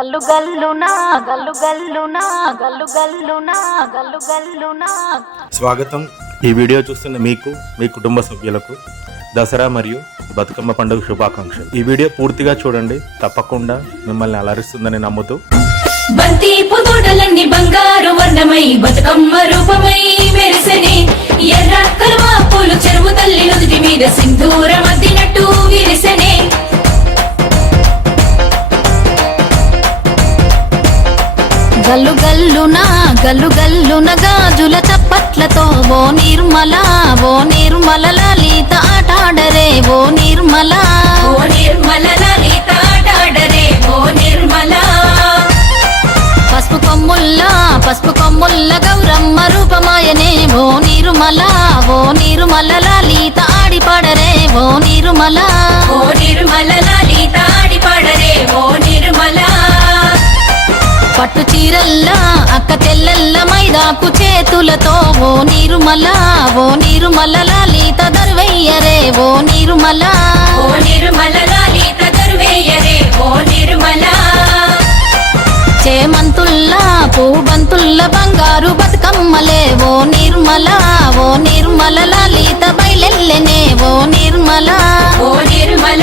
గల్లు గల్లునా గల్లు గల్లునా గల్లు గల్లునా గల్లు గల్లునా స్వాగతం. ఈ వీడియో చూస్తున్న మీకు మీ కుటుంబ సభ్యులకు దసరా మరియు బతుకమ్మ పండుగ శుభాకాంక్షలు. ఈ వీడియో పూర్తిగా చూడండి. తప్పకుండా మిమ్మల్ని అలరిస్తుందని నమ్ముతూ. బంతి పుతోటలన్నీ బంగారు వర్ణమై బతుకమ్మ రూపమై మెరిసెనే. ఎర్ర కలువ పూలు చెరువు తల్లి నుదుటి మీద సింధూరం అద్దినట్టు విరిసెనే గల్లునా గల్లు గల్లున గాజుల చప్పట్లతో ఓ నిర్మల ఓ నిర్మల లలిత ఆటాడరే ఓ నిర్మల. ఓ నిర్మల పట్టు చీరల్లా అక్క తెల్లల్ల మైదాకు చేతులతో ఓ నిర్మల ఓ నిర్మల లలిత దర్వయ్యరే ఓ నిర్మల. ఓ నిర్మల లలిత దర్వేయరే ఓ నిర్మల. చేమంతుల్లా పూబంతుల్ల బంగారు బతుకమ్మలే ఓ నిర్మల ఓ నిర్మల లలిత బయలెల్లెనే ఓ నిర్మల. ఓ నిర్మల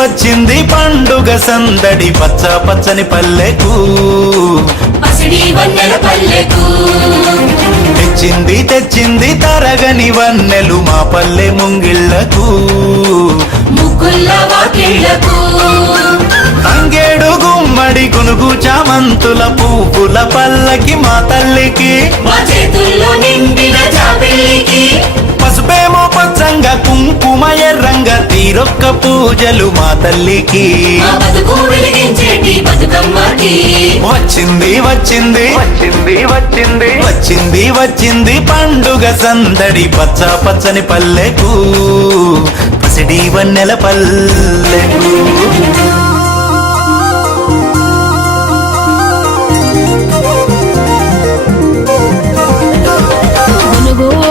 వచ్చింది పండుగ సందడి పచ్చ పచ్చని పల్లెకు. తెచ్చింది తెచ్చింది తరగని వన్నెలు మా పల్లె ముంగిళ్ళకు. ముగ్గుల్ల గుమ్మడి గునుగు చామంతుల పువ్వుల పల్లకి మా తల్లికి. మా చేతుల్లో నిండిన జాబిల్లికి పసుపేమో పచ్చంగా కుంకుమ ఎర్రంగా తీరొక్క పూజలు మా తల్లికి. వచ్చింది వచ్చింది. వచ్చింది వచ్చింది. వచ్చింది వచ్చింది పండుగ సందడి పచ్చ పచ్చని పల్లెకు. పసిడి వన్నెల పల్లెకు.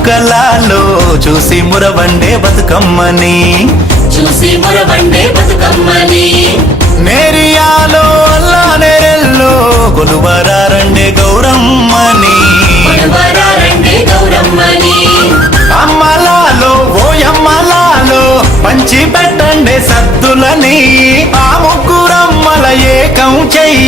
చుక్కలాలో చూసి మురవండే బతుకమ్మని. చూసి మురబండే బతుకమ్మని. నేరియాలో అల్లా నేరెల్లో కొలువరారండే గౌరమ్మని. అమ్మలాలో ఓ అమ్మలాలో పంచి పెట్టండి సద్దులని. ఆ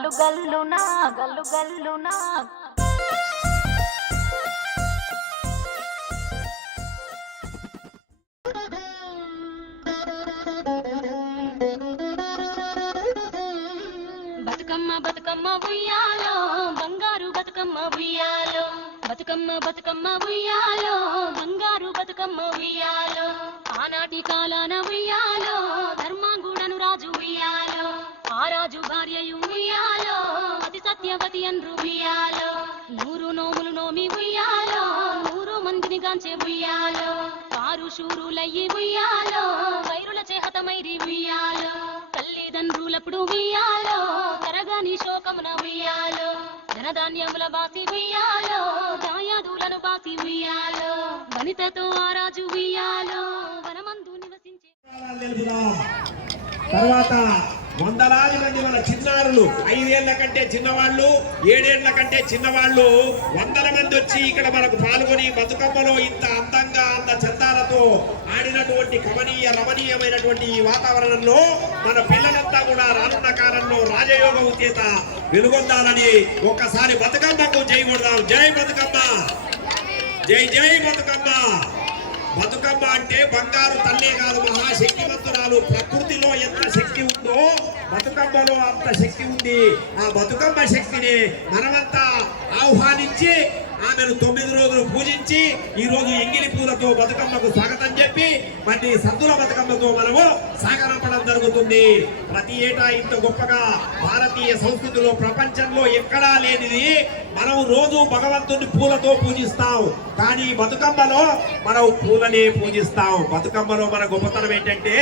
గల్లు గల్లునా గల్లు గల్లునా బతుకమ్మ బతుకమ్మ ఉయ్యాలో బంగారు బతుకమ్మ ఉయ్యాలో. బతుకమ్మ బతుకమ్మ ఉయ్యాలో బంగారు బతుకమ్మ ఉయ్యాలో. ఆనాటి కాల అతి సత్యవతి నూరు నోములు నోమి ఉయ్యాలో నూరు మందిని గాంచే ఉయ్యాలో కారు శూరులయ్యి ఉయ్యాలో వైరుల చేహతమైరి ఉయ్యాలో తల్లిదండ్రులప్పుడు ఉయ్యాలో తరగాని శోకమున ఉయ్యాలో ధనధాన్యముల బాసి ఉయ్యాలో దాయాదులను బాసి ఉయ్యాలో వనితతో ఆరాజు రాజు ఉయ్యాలో వనమందు నివసించే తర్వాత వందలాది మంది మన చిన్నారులు ఐదేళ్ళ కంటే చిన్నవాళ్ళు ఏడేళ్ళ కంటే చిన్నవాళ్ళు వందల మంది వచ్చి ఇక్కడ మనకు పాల్గొని బతుకమ్మలో ఇంత అందంగా అంత చందాలతో ఆడినటువంటి కమనీయ రమణీయమైనటువంటి ఈ వాతావరణంలో మన పిల్లలంతా కూడా రానున్న కాలంలో రాజయోగం చేత వెలుగొందాలని ఒక్కసారి బతుకమ్మకు జై కొడదాం. జై బతుకమ్మ! జై జై బతుకమ్మ! బతుకమ్మ అంటే బంగారు తల్లే కాదు మహాశక్తివంతురాలు ప్రకృతిలో ఎంత శక్తి ఉందో బతుకమ్మలో అంత శక్తి ఉంది. ఆ బతుకమ్మ శక్తిని మనమంతా ఆహ్వానించి ఆమెను తొమ్మిది రోజులు పూజించి ఈ రోజు ఎంగిలి పూలతో బతుకమ్మకు స్వాగతం చెప్పి మళ్ళీ సద్దుల బతుకమ్మతో మనము సాగరంపడం జరుగుతుంది. ప్రతి ఏటా ఇంత గొప్పగా భారతీయ సంస్కృతిలో ప్రపంచంలో ఎక్కడా లేనిది మనం రోజు భగవంతుని పూలతో పూజిస్తాం. కానీ బతుకమ్మలో మనం పూలనే పూజిస్తాం. బతుకమ్మలో మన గొప్పతనం ఏంటంటే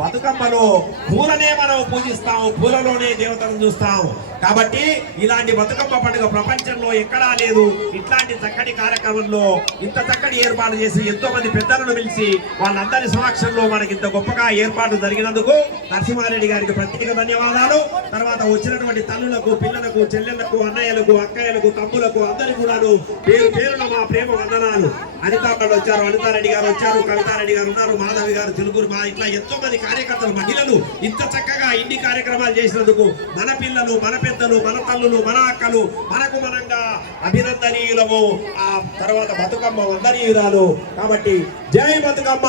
బతుకమ్మలో పూలనే మనం పూజిస్తాం. పూలలోనే దేవతను చూస్తాం. కాబట్టి ఇలాంటి బతుకమ్మ పండుగ ప్రపంచంలో ఎక్కడా లేదు. ఇట్లాంటి చక్కటి కార్యక్రమంలో ఇంత చక్కటి ఏర్పాటు చేసి ఎంతో మంది పెద్దలను పిలిచి వాళ్ళందరి సమక్షంలో మనకి ఇంత గొప్పగా ఏర్పాటు జరిగినందుకు నరసింహారెడ్డి గారికి ప్రత్యేక ధన్యవాదాలు. తర్వాత వచ్చినటువంటి తల్లులకు పిల్లలకు చెల్లెళ్ళకు అన్నయ్యలకు అక్కయ్యలకు తమ్ములకు అందరి కూడాను పేరు పేరున మా ప్రేమ వందనాలు. అనితా వచ్చారు అనితారెడ్డి గారు వచ్చారు కవితారెడ్డి గారు ఉన్నారు మాధవి గారు తెలుగురు మా ఇట్లా ఎంతో మంది కార్యకర్తలు మహిళలు ఇంత చక్కగా ఇన్ని కార్యక్రమాలు చేసినందుకు మన పిల్లలు మన పెద్దలు మన తల్లులు మన అక్కలు మనకు మనంగా అభినందనీయులము. ఆ తర్వాత బతుకమ్మ వందనీయురాలు. కాబట్టి జై బతుకమ్మ.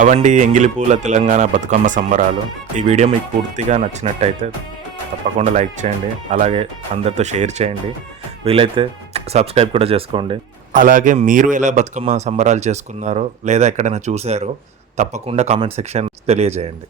అవండి ఎంగిలిపూల తెలంగాణ బతుకమ్మ సంబరాలు. ఈ వీడియో మీకు పూర్తిగా నచ్చినట్టయితే తప్పకుండా లైక్ చేయండి. అలాగే అందరితో షేర్ చేయండి. వీలైతే సబ్స్క్రైబ్ కూడా చేసుకోండి. అలాగే మీరు ఎలా బతుకమ్మ సంబరాలు చేసుకున్నారో లేదా ఎక్కడైనా చూసారో తప్పకుండా కామెంట్ సెక్షన్ తెలియజేయండి.